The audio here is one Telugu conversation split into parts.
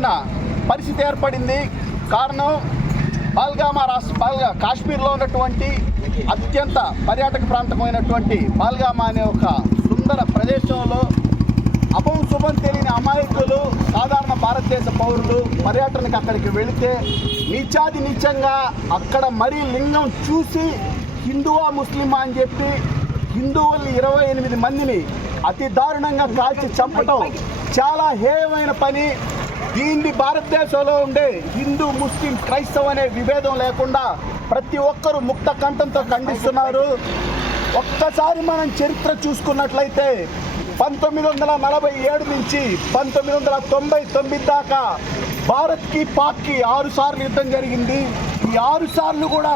చేయాల్సిన పరిస్థితి ఏర్పడింది. కారణం పాల్గామా రాష్ట్ర పాల్గా కాశ్మీర్లో ఉన్నటువంటి అత్యంత పర్యాటక ప్రాంతమైనటువంటి పాల్గామా అనే ఒక సుందర ప్రదేశంలో అపం శుభం తెలియని అమాయకులు సాధారణ భారతదేశ పౌరులు పర్యటనకు అక్కడికి వెళితే నిత్యాది నిత్యంగా అక్కడ మరీ లింగం చూసి హిందువా ముస్లిమా అని చెప్పి హిందువులు ఇరవై ఎనిమిది మందిని అతి దారుణంగా కాల్చి చంపటం చాలా హేయమైన పని. దీన్ని భారతదేశంలో ఉండే హిందూ ముస్లిం క్రైస్తవ అనే విభేదం లేకుండా ప్రతి ఒక్కరూ ముక్త కంఠంతో ఖండిస్తున్నారు. ఒక్కసారి మనం చరిత్ర చూసుకున్నట్లయితే పంతొమ్మిది వందల నలభై ఏడు నుంచి పంతొమ్మిది వందల తొంభై తొమ్మిది దాకా భారత్కి పాక్కి ఆరు సార్లు యుద్ధం జరిగింది. ఈ ఆరు సార్లు కూడా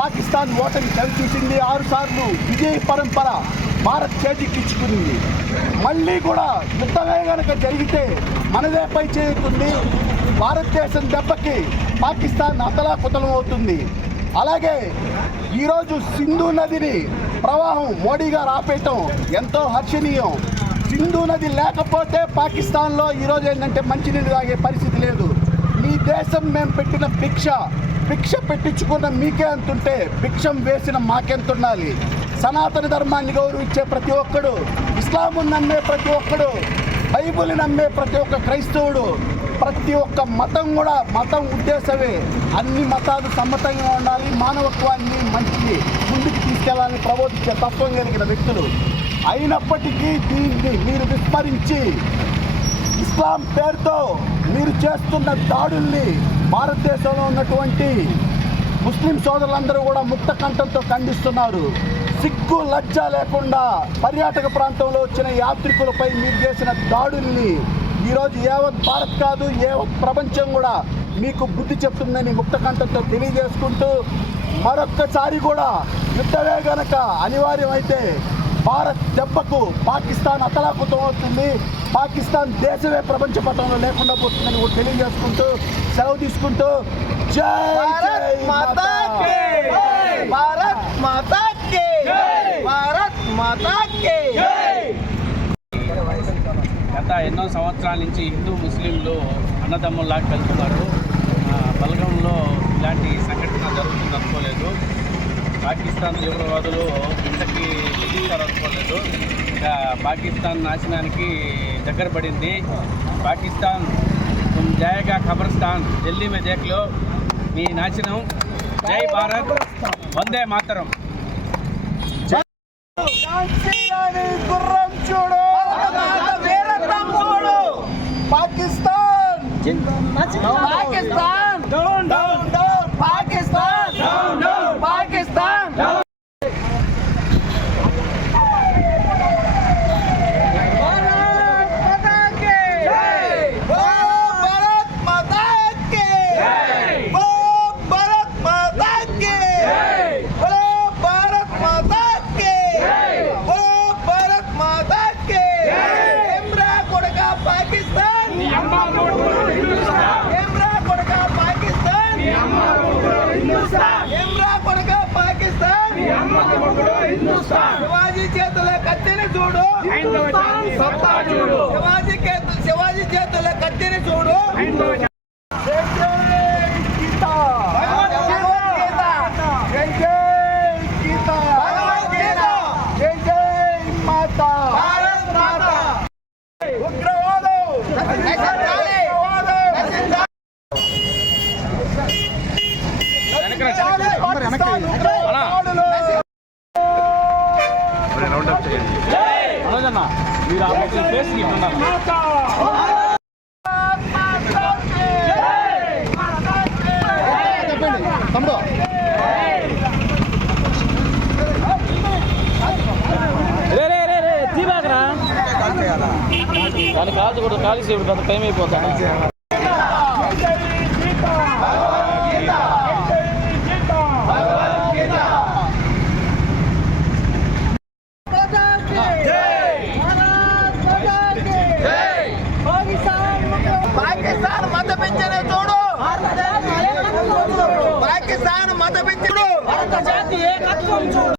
పాకిస్తాన్ ఓటమి కల్పించింది ఆరు సార్లు విజయ పరంపర భారత్ చేజిక్కించుకుంది మళ్ళీ కూడా యుద్ధమే కనుక జరిగితే మనదే పై చేయుతుంది భారతదేశం దెబ్బకి పాకిస్తాన్ అతలాకుతలం అవుతుంది అలాగే ఈరోజు సింధు నదిని ప్రవాహం మోడీ గారు ఆపేయటం ఎంతో హర్షణీయం. సింధు నది లేకపోతే పాకిస్తాన్లో ఈరోజు ఏంటంటే మంచినీళ్ళు తాగే పరిస్థితి లేదు. మీ దేశం మేము పెట్టిన భిక్ష భిక్ష పెట్టించుకున్న మీకే అంతుంటే భిక్షం వేసిన మాకెంత ఉండాలి సనాతన ధర్మాన్ని గౌరవించే ప్రతి ఒక్కడు ఇస్లామును నమ్మే ప్రతి ఒక్కడు బైబుల్ని నమ్మే ప్రతి ఒక్క క్రైస్తవుడు ప్రతి ఒక్క మతం కూడా మతం ఉద్దేశమే. అన్ని మతాలు సమ్మతంగా ఉండాలి మానవత్వాన్ని మంచిని ముందుకు తీసుకెళ్ళాలని ప్రబోధించే తత్వం కలిగిన వ్యక్తులు. అయినప్పటికీ దీన్ని మీరు విస్మరించి ఇస్లాం పేరుతో మీరు చేస్తున్న దాడుల్ని భారతదేశంలో ఉన్నటువంటి ముస్లిం సోదరులందరూ కూడా ముక్త కంఠంతో ఖండిస్తున్నారు. సిగ్గు లజ్జ లేకుండా పర్యాటక ప్రాంతంలో వచ్చిన యాత్రికులపై మీరు చేసిన దాడుల్ని ఈరోజు యావత్ భారత్ కాదు యావత్ ప్రపంచం కూడా మీకు బుద్ధి చెప్తుందని ముక్తకంఠంతో తెలియజేసుకుంటూ మరొక్కసారి కూడా యుద్ధమే గనక అనివార్యమైతే భారత్ దెబ్బకు పాకిస్తాన్ అతలాకుతం అవుతుంది. పాకిస్తాన్ దేశమే ప్రపంచ పటంలో లేకుండా పోతుందని తెలియజేసుకుంటూ సెలవు తీసుకుంటూ జై! భారత్ మాతా గత ఎన్నో సంవత్సరాల నుంచి హిందూ ముస్లింలు అన్నదమ్ముల్లాగా కలుస్తున్నారు. ఆ, బలగంలో ఇలాంటి సంఘటన జరుగుతుంది అనుకోలేదు. పాకిస్తాన్ తీవ్రవాదులు ఇంతకి దిగుతారు అనుకోలేదు. ఇక పాకిస్తాన్ నాశనానికి దగ్గర పడింది. పాకిస్తాన్ తుమ్ జాయగా ఖబర్స్థాన్ ఢిల్లీ మే మీ నాశనం. జై భారత్. వందే మాతరం. గుర్రం చూడు. పాకిస్తాన్. పాకిస్తాన్. కత్తిని చూడు. శివాజీ శివాజీ చేతుల కత్తిని చూడు జై జై గీత భగవద్గీత జై జై గీత భగవద్గీత జై జై మాత భారత్ మాత ఉగ్రవాదం నశించాలి. ఉగ్రవాదం నశించాలి. నశించాలి. పాకిస్తాన్ ఉగ్రవాదులు. మనోజన్న మీరు ఆ ఫేస్ ఇట్లున్నారు దాని కాదు కూడా ఖాళీ చేయడం టైం అయిపోతా come to